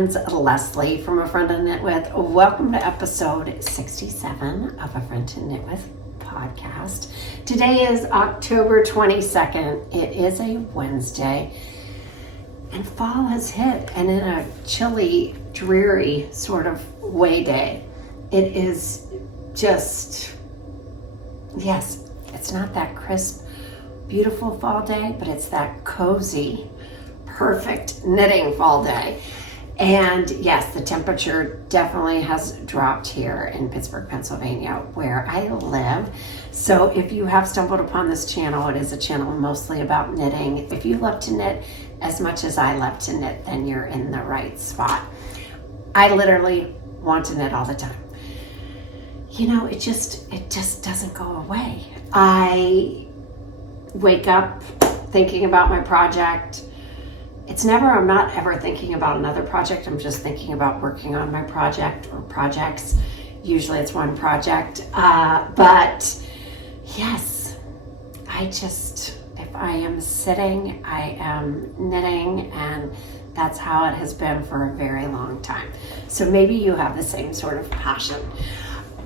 friends, Leslie from A Friend to Knit With. Welcome to episode 67 of A Friend to Knit With podcast. Today is October 22nd. It is a Wednesday and fall has hit, and in a chilly, dreary sort of way day. It is just, yes, it's not that crisp, beautiful fall day, but it's that cozy, perfect knitting fall day. And yes, the temperature definitely has dropped here in Pittsburgh, Pennsylvania, where I live. So if you have stumbled upon this channel, it is a channel mostly about knitting. If you love to knit as much as I love to knit, then you're in the right spot. I literally want to knit all the time. You know, it just doesn't go away. I wake up thinking about my project. I'm not ever thinking about another project. I'm just thinking about working on my project or projects. Usually it's one project. But yes, if I am sitting, I am knitting, and that's how it has been for a very long time. So maybe you have the same sort of passion.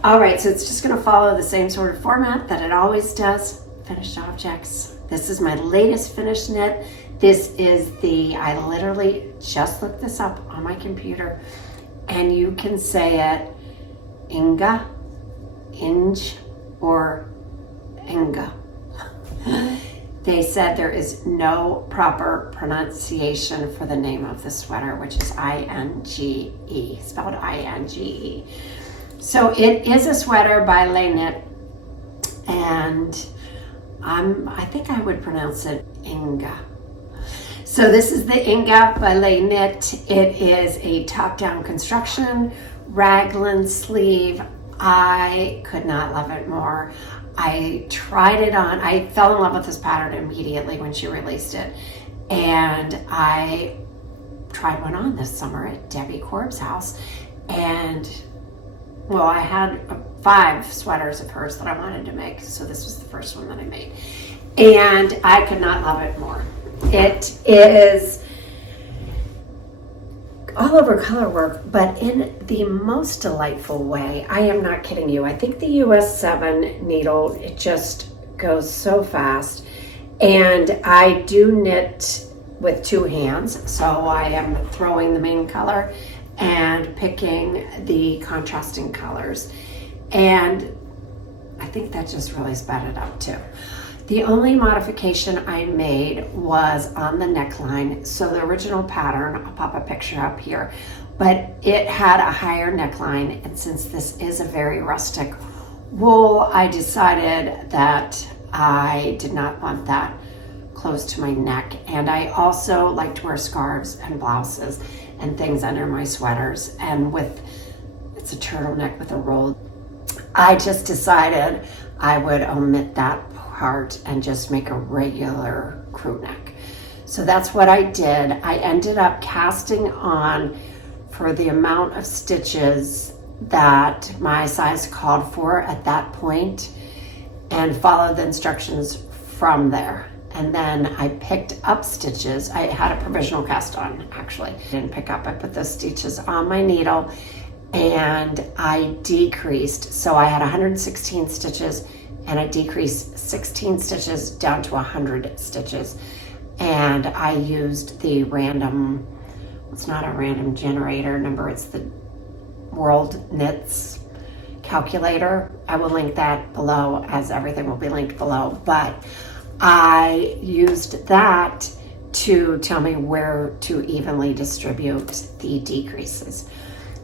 All right, so it's just gonna follow the same sort of format that it always does. Finished objects. This is my latest finished knit. This is I literally just looked this up on my computer, and you can say it Inge, Inge, or Inge. They said there is no proper pronunciation for the name of the sweater, which is I-N-G-E, spelled I-N-G-E. So it is a sweater by LeKnit, and I think I would pronounce it Inge. So this is the Inge by LeKnit. It is a top-down construction, raglan sleeve. I could not love it more. I tried it on. I fell in love with this pattern immediately when she released it. And I tried one on this summer at Debbie Korb's house. And well, I had 5 sweaters of hers that I wanted to make. So this was the first one that I made. And I could not love it more. It is all over Colorwork, but in the most delightful way. I am not kidding you. I think the US 7 needle, it just goes so fast. And I do knit with 2 hands. So I am throwing the main color and picking the contrasting colors. And I think that just really sped it up too. The only modification I made was on the neckline. So the original pattern, I'll pop a picture up here, but it had a higher neckline. And since this is a very rustic wool, I decided that I did not want that close to my neck. And I also like to wear scarves and blouses and things under my sweaters. And it's a turtleneck with a roll. I just decided I would omit that part and just make a regular crew neck. So that's what I did. I ended up casting on for the amount of stitches that my size called for at that point, and followed the instructions from there. And then I picked up stitches. I had a provisional cast on, actually. I didn't pick up, I put those stitches on my needle and I decreased. So I had 116 stitches and I decreased 16 stitches down to 100 stitches. And I used the random, it's not a random generator number, it's the World Knits calculator. I will link that below, as everything will be linked below. But I used that to tell me where to evenly distribute the decreases.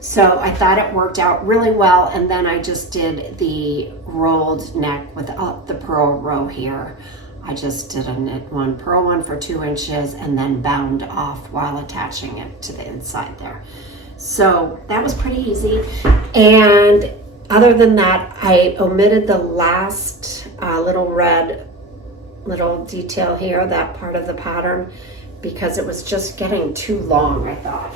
So I thought it worked out really well. And then I just did the rolled neck with the purl row here. I just did a knit one, purl one for 2 inches, and then bound off while attaching it to the inside there. So that was pretty easy. And other than that, I omitted the last little red little detail here, that part of the pattern, because it was just getting too long, I thought.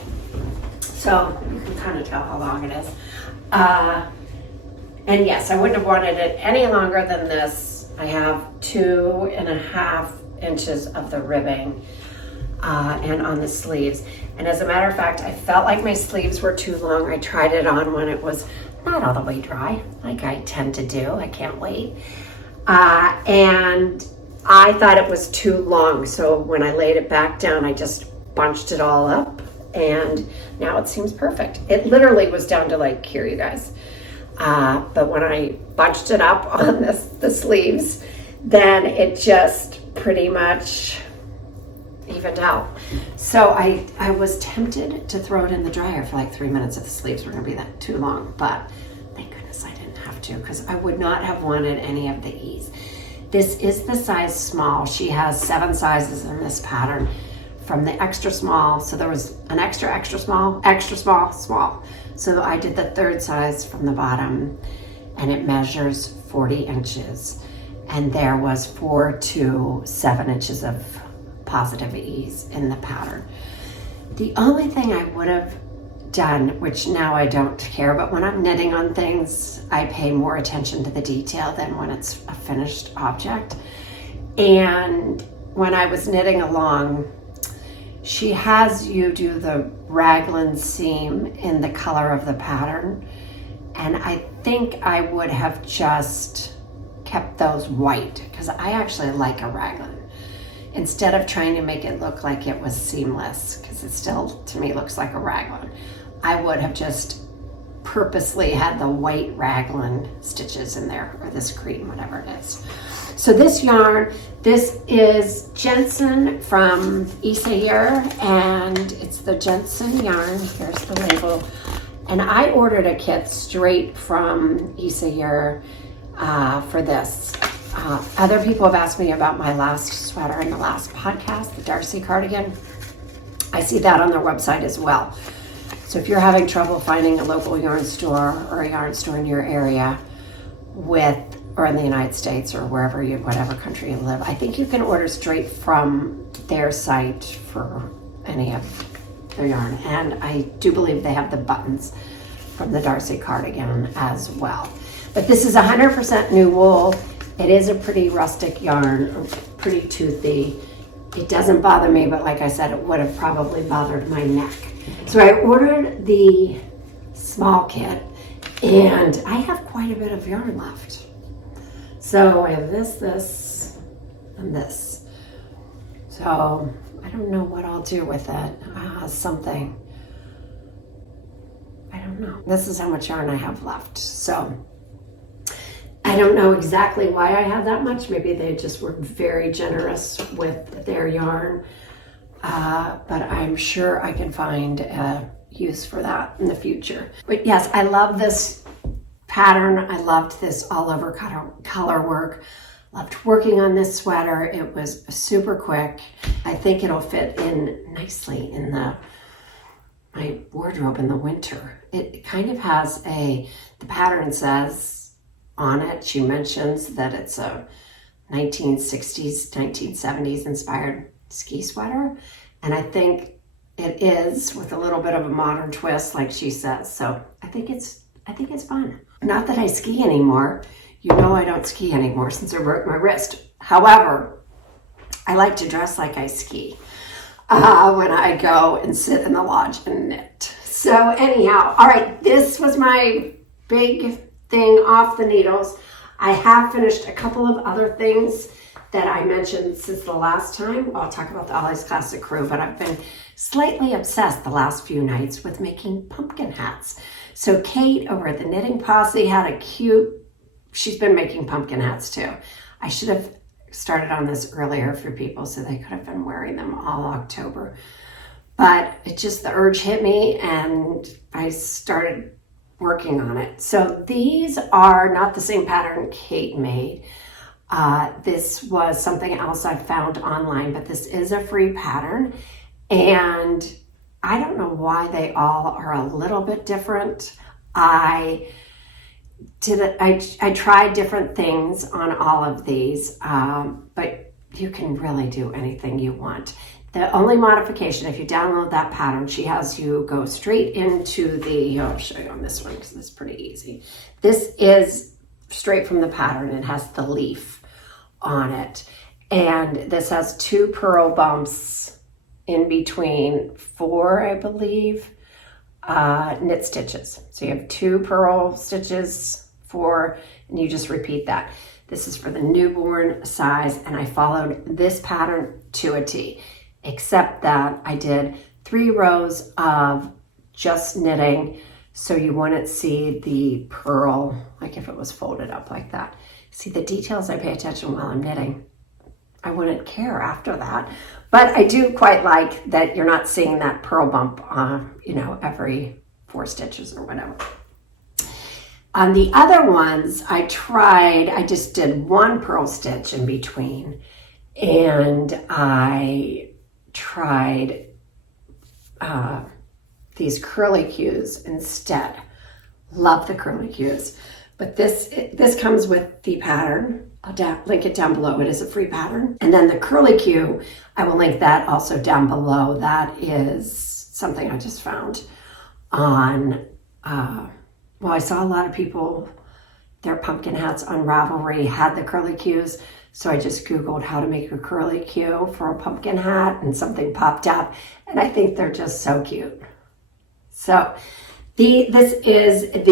So you can kind of tell how long it is. And yes, I wouldn't have wanted it any longer than this. I have 2.5 inches of the ribbing and on the sleeves. And as a matter of fact, I felt like my sleeves were too long. I tried it on when it was not all the way dry, like I tend to do. I can't wait. And I thought it was too long. So when I laid it back down, I just bunched it all up. And now it seems perfect. It literally was down to like here, you guys. But when I bunched it up on the sleeves, then it just pretty much evened out. So I was tempted to throw it in the dryer for like 3 minutes if the sleeves were going to be that too long, but thank goodness I didn't have to, because I would not have wanted any of the ease. This is the size small. She has 7 sizes in this pattern, from the extra small. So there was an extra small, small. So I did the 3rd size from the bottom, and it measures 40 inches. And there was 4 to 7 inches of positive ease in the pattern. The only thing I would have done, which now I don't care, but when I'm knitting on things, I pay more attention to the detail than when it's a finished object. And when I was knitting along, she has you do the raglan seam in the color of the pattern. And I think I would have just kept those white, because I actually like a raglan, instead of trying to make it look like it was seamless, because it still, to me, looks like a raglan. I would have just purposely had the white raglan stitches in there, or this green, whatever it is. So this yarn, this is Jensen from Isayer, and it's the Jensen yarn. Here's the label. And I ordered a kit straight from Isayer for this. Other people have asked me about my last sweater in the last podcast, the Darcy cardigan. I see that on their website as well. So if you're having trouble finding a local yarn store or a yarn store in your area or in the United States or whatever country you live, I think you can order straight from their site for any of their yarn. And I do believe they have the buttons from the Darcy cardigan as well. But this is 100% new wool. It is a pretty rustic yarn, pretty toothy. It doesn't bother me, but like I said, it would have probably bothered my neck. So I ordered the small kit, and I have quite a bit of yarn left. So I have this, and this. So I don't know what I'll do with it. Something. I don't know. This is how much yarn I have left. So I don't know exactly why I have that much. Maybe they just were very generous with their yarn. But I'm sure I can find a use for that in the future. But yes, I love this pattern. I loved this all over color work. Loved working on this sweater. It was super quick. I think it'll fit in nicely in my wardrobe in the winter. It kind of has the pattern says on it, she mentions that it's a 1960s, 1970s inspired ski sweater. And I think it is, with a little bit of a modern twist, like she says. So I think it's fun. Not that I ski anymore. You know I don't ski anymore since I broke my wrist. However, I like to dress like I ski when I go and sit in the lodge and knit. So anyhow, all right, this was my big thing off the needles. I have finished a couple of other things that I mentioned since the last time. I'll talk about the Ollie's Classic Crew, but I've been slightly obsessed the last few nights with making pumpkin hats. So Kate over at the Knitting Posse had she's been making pumpkin hats too. I should have started on this earlier for people so they could have been wearing them all October. But the urge hit me and I started working on it. So these are not the same pattern Kate made. This was something else I found online, but this is a free pattern. And I don't know why they all are a little bit different. I tried different things on all of these, but you can really do anything you want. The only modification, if you download that pattern, she has you go straight into I'll show you on this one because it's pretty easy. This is straight from the pattern. It has the leaf on it. And this has 2 purl bumps in between 4, I believe, knit stitches. So you have 2 purl stitches, 4, and you just repeat that. This is for the newborn size, and I followed this pattern to a T, except that I did 3 rows of just knitting, so you wouldn't see the purl, like if it was folded up like that. See, the details I pay attention while I'm knitting. I wouldn't care after that, but I do quite like that you're not seeing that purl bump, every 4 stitches or whatever. On the other ones, I just did 1 purl stitch in between, and I tried these curlicues instead. Love the curlicues, but this comes with the pattern. I'll link it down below. It is a free pattern. And then the curlicue, I will link that also down below. That is something I just found on, I saw a lot of people, their pumpkin hats on Ravelry had the curlicues. So I just Googled how to make a curlicue for a pumpkin hat, and something popped up, and I think they're just so cute. So this is what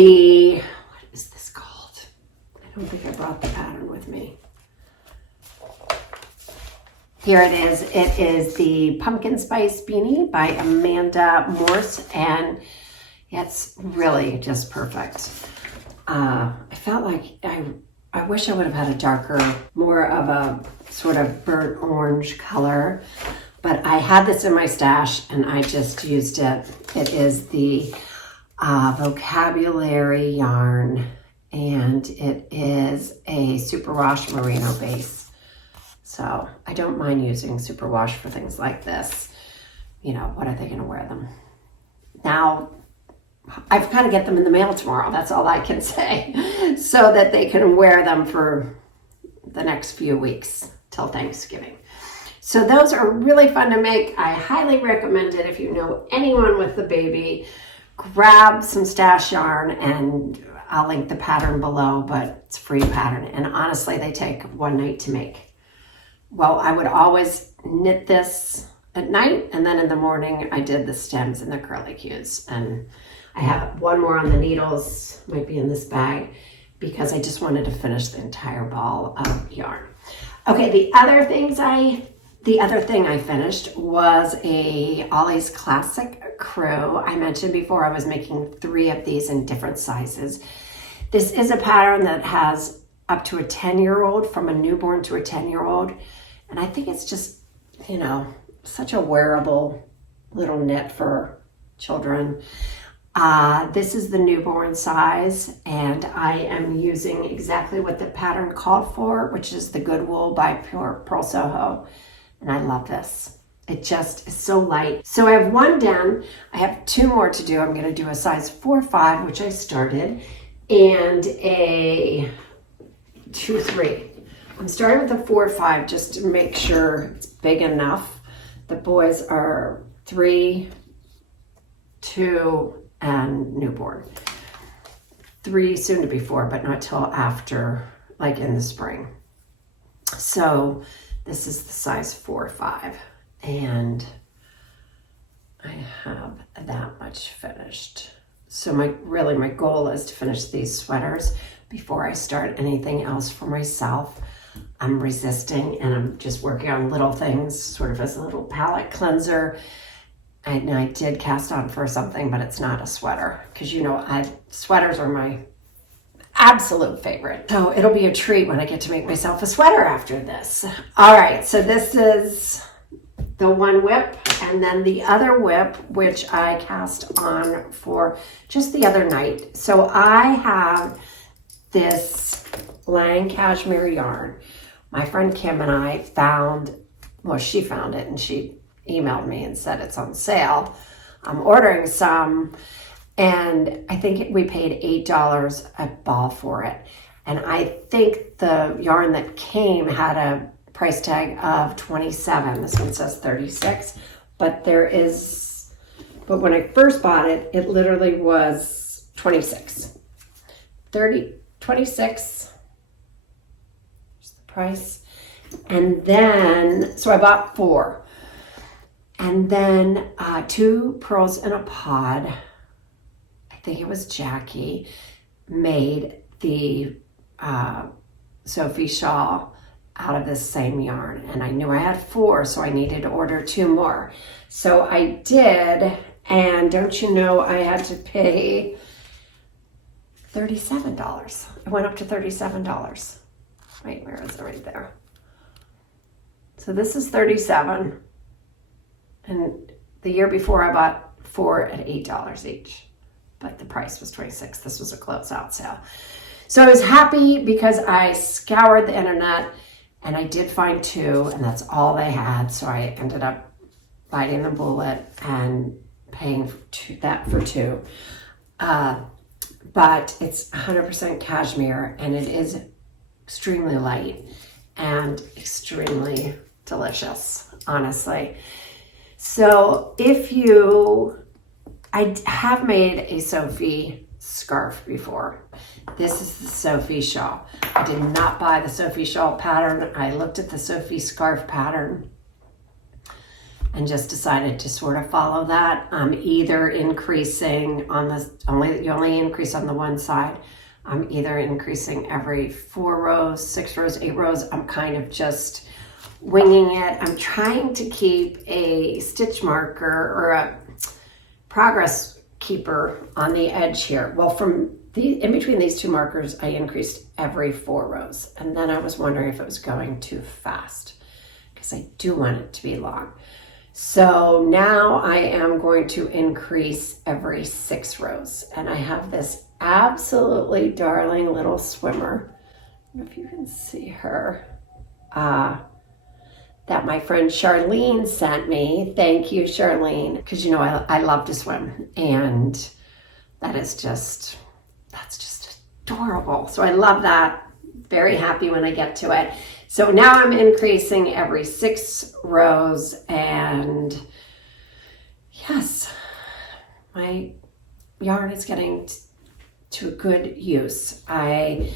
is this called? I don't think I brought the pattern with me. Here it is. It is the Pumpkin Spice Beanie by Amanda Morse, and it's really just perfect. I felt like I wish I would have had a darker, more of a sort of burnt orange color, but I had this in my stash and I just used it. It is the Vocabulary yarn, and it is a superwash merino base. So I don't mind using superwash for things like this. What are they going to wear them? Now, I've got to get them in the mail tomorrow. That's all I can say, so that they can wear them for the next few weeks till Thanksgiving. So those are really fun to make. I highly recommend it if you know anyone with the baby. Grab some stash yarn, and I'll link the pattern below, but it's a free pattern. And honestly, they take 1 night to make. Well, I would always knit this at night, and then in the morning I did the stems and the curlicues. And I have 1 more on the needles, might be in this bag, because I just wanted to finish the entire ball of yarn. Okay, the other thing I finished was a Ollie's Classic Crew. I mentioned before I was making 3 of these in different sizes. This is a pattern that has up to a 10-year-old, from a newborn to a 10-year-old. And I think it's just, such a wearable little knit for children. This is the newborn size, and I am using exactly what the pattern called for, which is the Good Wool by Purl Soho. And I love this. It just is so light. So I have 1 done. I have 2 more to do. I'm going to do a size 4-5, which I started, and a 2-3. I'm starting with a 4-5 just to make sure it's big enough. The boys are 3, 2, and newborn. 3 soon to be 4, but not till after, like in the spring. So this is the size 4-5, and I have that much finished. So my goal is to finish these sweaters before I start anything else for myself. I'm resisting, and I'm just working on little things, sort of as a little palette cleanser. And I did cast on for something, but it's not a sweater, because sweaters are my absolute favorite. So it'll be a treat when I get to make myself a sweater after this. All right, so this is the one whip, and then the other whip, which I cast on for just the other night. So I have this Lang cashmere yarn. My friend Kim and I she found it, and she emailed me and said it's on sale. I'm ordering some, and I think we paid $8 a ball for it. And I think the yarn that came had a price tag of $27. This one says $36, but when I first bought it, it literally was $26. $26 is the price. And then, so I bought 4. And then 2 pearls in a pod, I think it was Jackie, made the Sophie Shawl out of this same yarn. And I knew I had 4, so I needed to order 2 more. So I did, and don't you know, I had to pay $37. It went up to $37. Wait, where is it? Right there. So this is $37. And the year before I bought 4 at $8 each, but the price was $26. This was a closeout sale. So I was happy because I scoured the internet and I did find 2, and that's all they had. So I ended up biting the bullet and paying that for 2. But it's 100% cashmere, and it is extremely light and extremely delicious, honestly. So I have made a Sophie scarf before. This is the Sophie Shawl. I did not buy the Sophie Shawl pattern. I looked at the Sophie scarf pattern and just decided to sort of follow that. I'm either increasing on you only increase on the one side. I'm either increasing every 4 rows, 6 rows, 8 rows. I'm kind of just winging it. I'm trying to keep a stitch marker or a progress keeper on the edge here. Well, in between these 2 markers, I increased every 4 rows. And then I was wondering if it was going too fast because I do want it to be long. So now I am going to increase every 6 rows. And I have this absolutely darling little swimmer. I don't know if you can see her. That my friend Charlene sent me. Thank you, Charlene. Because you know I love to swim. And that's just adorable. So I love that. Very happy when I get to it. So now I'm increasing every 6 rows, and yes, my yarn is getting to a good use. I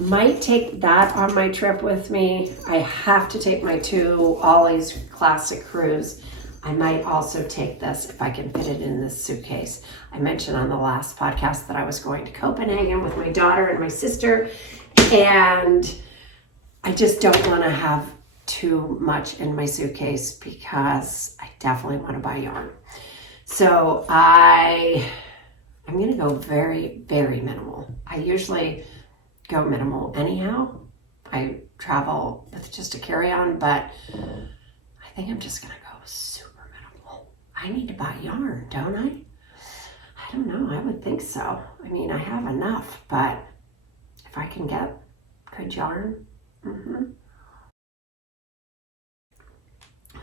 might take that on my trip with me. I have to take my 2 Ollie's Classic Cruise. I might also take this if I can fit it in this suitcase. I mentioned on the last podcast that I was going to Copenhagen with my daughter and my sister, and I just don't want to have too much in my suitcase because I definitely want to buy yarn. So I'm going to go very, very minimal. I usually go minimal anyhow. I travel with just a carry-on, but I think I'm just going to go super minimal. I need to buy yarn, don't I? I don't know. I would think so. I mean, I have enough, but if I can get good yarn,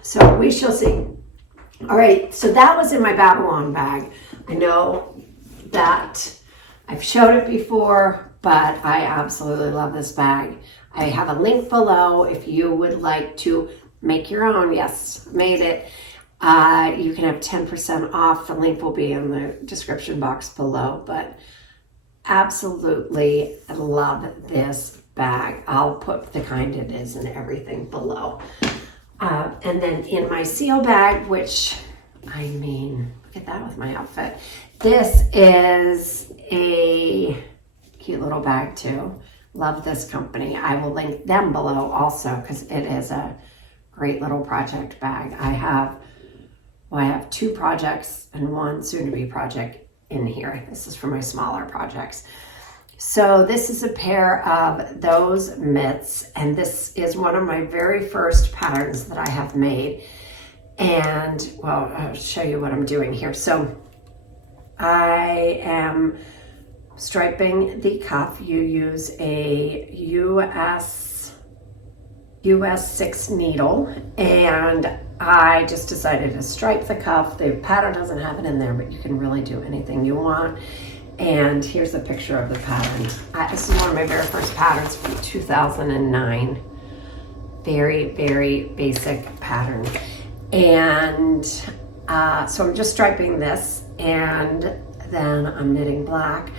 so we shall see. All right, so that was in my Babylon bag. I know that I've showed it before, but I absolutely love this bag. I have a link below if you would like to make your own. Yes, made it. You can have 10% off. The link will be in the description box below, but absolutely love this bag. I'll put the kind it is and everything below. And then in my seal bag, which, I mean, look at that with my outfit. This is a cute little bag too. Love this company. I will link them below also because it is a great little project bag. I have 2 projects and 1 soon-to-be project in here. This is for my smaller projects. So this is a pair of those mitts, and this is one of my very first patterns that I have made. And well, I'll show you what I'm doing here. So I am striping the cuff. You use a US 6 needle, and I just decided to stripe the cuff. The pattern doesn't have it in there, but you can really do anything you want. And here's a picture of the pattern. This is one of my very first patterns from 2009. Very, very basic pattern. And so I'm just striping this, and then I'm knitting black,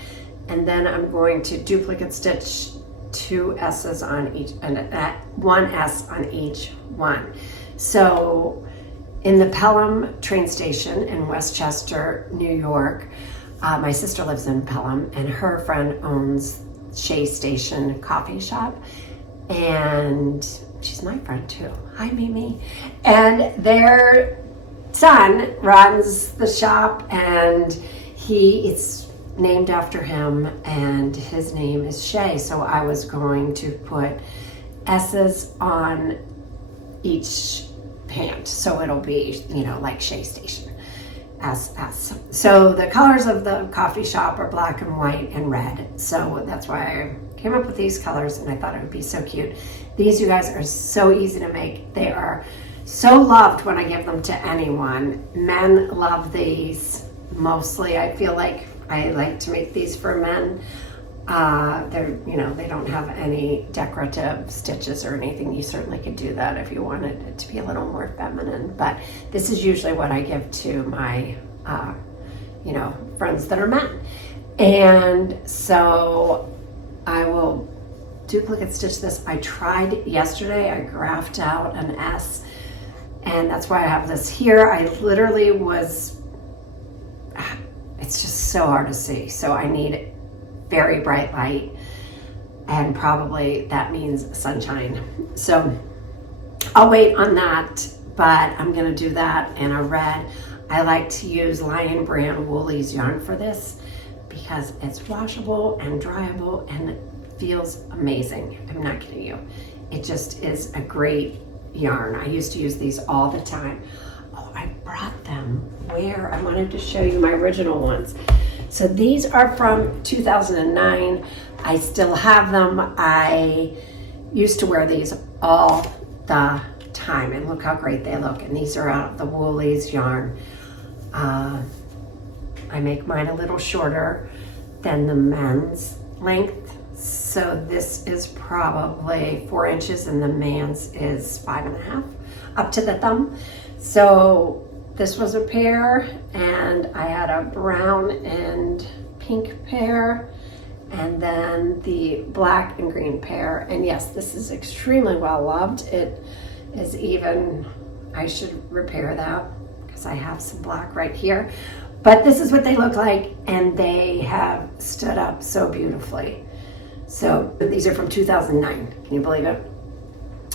and then I'm going to duplicate stitch 2 S's on each, and 1 S on each one. So in the Pelham train station in Westchester, New York. My sister lives in Pelham, and her friend owns Shea Station Coffee Shop, and she's my friend too. Hi, Mimi. And their son runs the shop, and it's named after him, and his name is Shea. So I was going to put S's on each pant, so it'll be, like Shea Station, SS. So the colors of the coffee shop are black and white and red. So that's why I came up with these colors, and I thought it would be so cute. These, you guys, are so easy to make. They are so loved when I give them to anyone. Men love these mostly. I feel like I like to make these for men. They don't have any decorative stitches or anything. You certainly could do that if you wanted it to be a little more feminine, but this is usually what I give to my, friends that are men. And so I will duplicate stitch this. I tried yesterday, I graphed out an S, and that's why I have this here. I literally it's just so hard to see. So I need very bright light, and probably that means sunshine. So I'll wait on that, but I'm gonna do that in a red. I like to use Lion Brand Woolies yarn for this because it's washable and dryable and it feels amazing. I'm not kidding you. It just is a great yarn. I used to use these all the time. Oh, I brought them where I wanted to show you my original ones. So these are from 2009. I still have them. I used to wear these all the time, and look how great they look. And these are out of the Woolies yarn. I make mine a little shorter than the men's length. So this is probably 4 inches, and the man's is 5.5 up to the thumb. So this was a pair, and I had a brown and pink pair, and then the black and green pair. And yes, this is extremely well loved. It is even, I should repair that because I have some black right here. But this is what they look like, and they have stood up so beautifully. So these are from 2009. Can you believe it?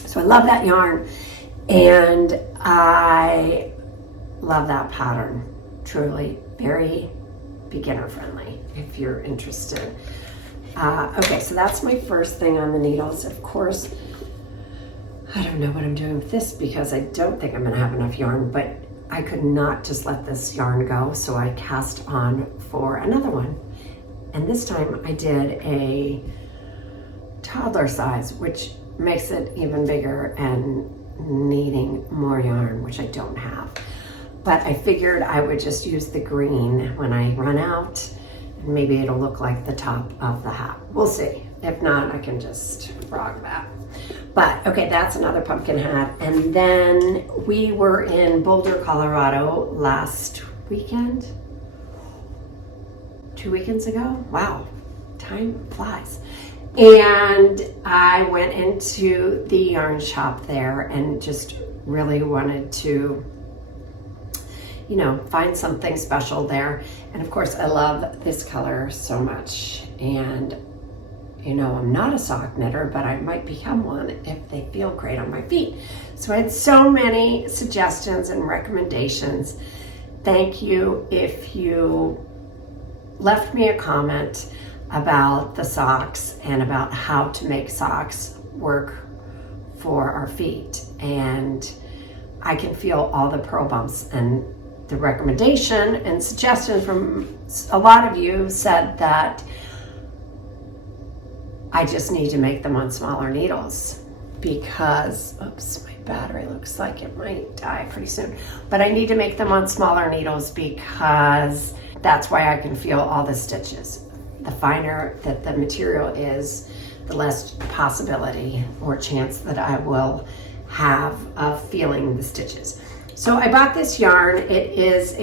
So I love that yarn, and I love that pattern. Truly very beginner friendly if you're interested. Okay, so that's my first thing on the needles. Of course, I don't know what I'm doing with this because I don't think I'm gonna have enough yarn, but I could not just let this yarn go, so I cast on for another one. And this time I did a toddler size, which makes it even bigger and needing more yarn, which I don't have. But I figured I would just use the green when I run out, and maybe it'll look like the top of the hat. We'll see. If not, I can just frog that. But okay, that's another pumpkin hat. And then we were in Boulder, Colorado last weekend. 2 weekends ago. Wow, time flies. And I went into the yarn shop there and just really wanted to, find something special there. And of course, I love this color so much. And I'm not a sock knitter, but I might become one if they feel great on my feet. So I had so many suggestions and recommendations. Thank you if you left me a comment about the socks and about how to make socks work for our feet. And I can feel all the purl bumps, and the recommendation and suggestion from a lot of you said that I just need to make them on smaller needles because, oops, my battery looks like it might die pretty soon. But I need to make them on smaller needles because that's why I can feel all the stitches. The finer that the material is, the less possibility or chance that I will have of feeling the stitches. So I bought this yarn. It is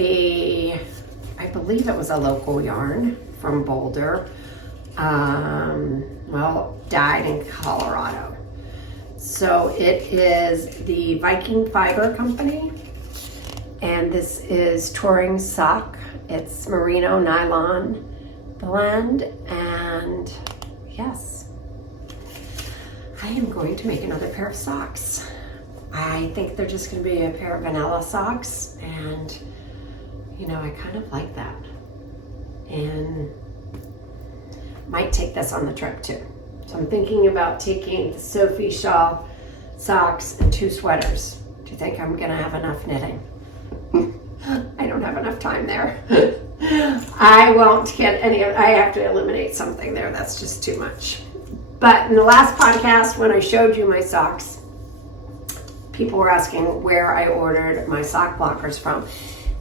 I believe it was a local yarn from Boulder. Dyed in Colorado. So it is the Viking Fiber Company. And this is Touring Sock. It's merino nylon blend, and yes, I am going to make another pair of socks. I think they're just going to be a pair of vanilla socks, and you know, I kind of like that. And might take this on the trip too. So I'm thinking about taking the Sophie Shawl socks and 2 sweaters. Do you think I'm gonna have enough knitting? I don't have enough time there. I won't get any of, I have to eliminate something there. That's just too much. But in the last podcast, when I showed you my socks, people were asking where I ordered my sock blockers from.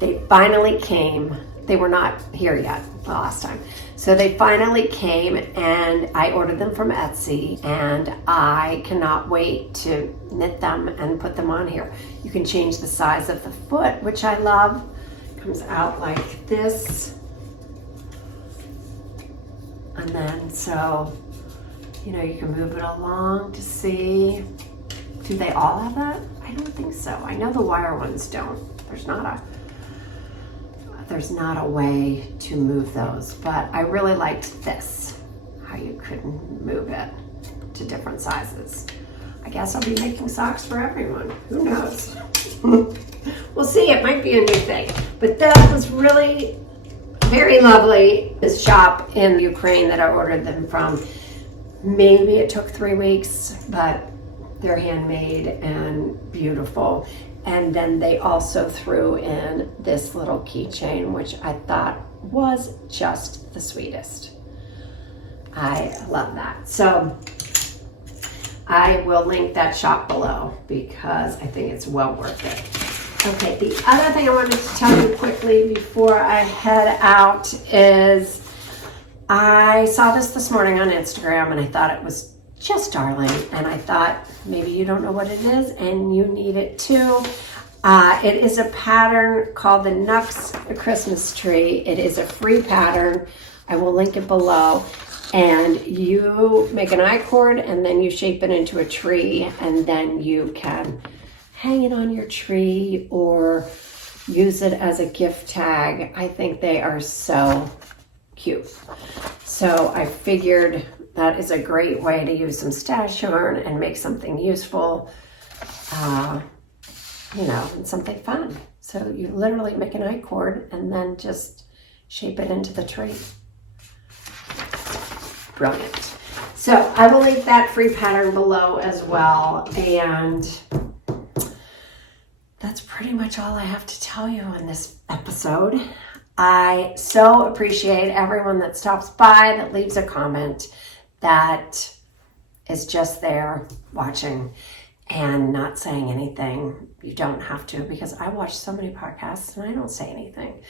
They finally came. They were not here yet the last time. So they finally came, and I ordered them from Etsy, and I cannot wait to knit them and put them on here. You can change the size of the foot, which I love. It comes out like this. And then, so, you know, you can move it along to see. Do they all have that? I don't think so. I know the wire ones don't. There's not a way to move those, but I really liked this, how you could move it to different sizes. I guess I'll be making socks for everyone. Who knows? We'll see. It might be a new thing. But that was really very lovely. This shop in Ukraine that I ordered them from, maybe it took 3 weeks, but they're handmade and beautiful. And then they also threw in this little keychain, which I thought was just the sweetest. I love that. So I will link that shop below because I think it's well worth it. Okay, the other thing I wanted to tell you quickly before I head out is I saw this morning on Instagram, and I thought it was just darling, and I thought maybe you don't know what it is and you need it too. It is a pattern called the Nux Christmas Tree. It is a free pattern. I will link it below, and you make an I-cord and then you shape it into a tree, and then you can hang it on your tree or use it as a gift tag. I think they are so cute. So I figured that is a great way to use some stash yarn and make something useful, you know, and something fun. So you literally make an I-cord and then just shape it into the tree. Brilliant. So I will link that free pattern below as well. And that's pretty much all I have to tell you in this episode. I so appreciate everyone that stops by, that leaves a comment, that is just there watching and not saying anything. You don't have to, because I watch so many podcasts and I don't say anything.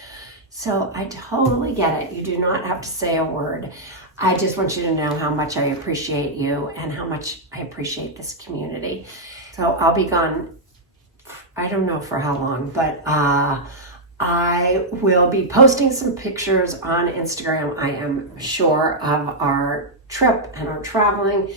So I totally get it. You do not have to say a word. I just want you to know how much I appreciate you and how much I appreciate this community. So I'll be gone, I don't know for how long, but I will be posting some pictures on Instagram, I am sure, of our trip and our traveling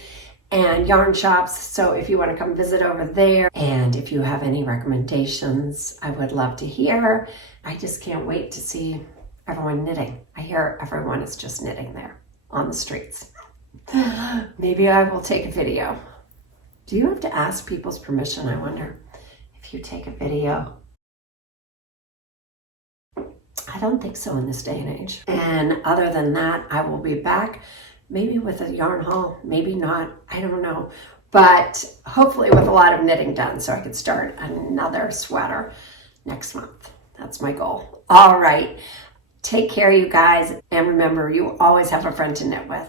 and yarn shops. So if you want to come visit over there, and if you have any recommendations, I would love to hear. I just can't wait to see everyone knitting. I hear everyone is just knitting there on the streets. Maybe I will take a video. Do you have to ask people's permission, I wonder, if you take a video? I don't think so in this day and age. And other than that, I will be back maybe with a yarn haul, maybe not, I don't know. But hopefully with a lot of knitting done so I could start another sweater next month. That's my goal. All right. Take care, you guys. And remember, you always have a friend to knit with.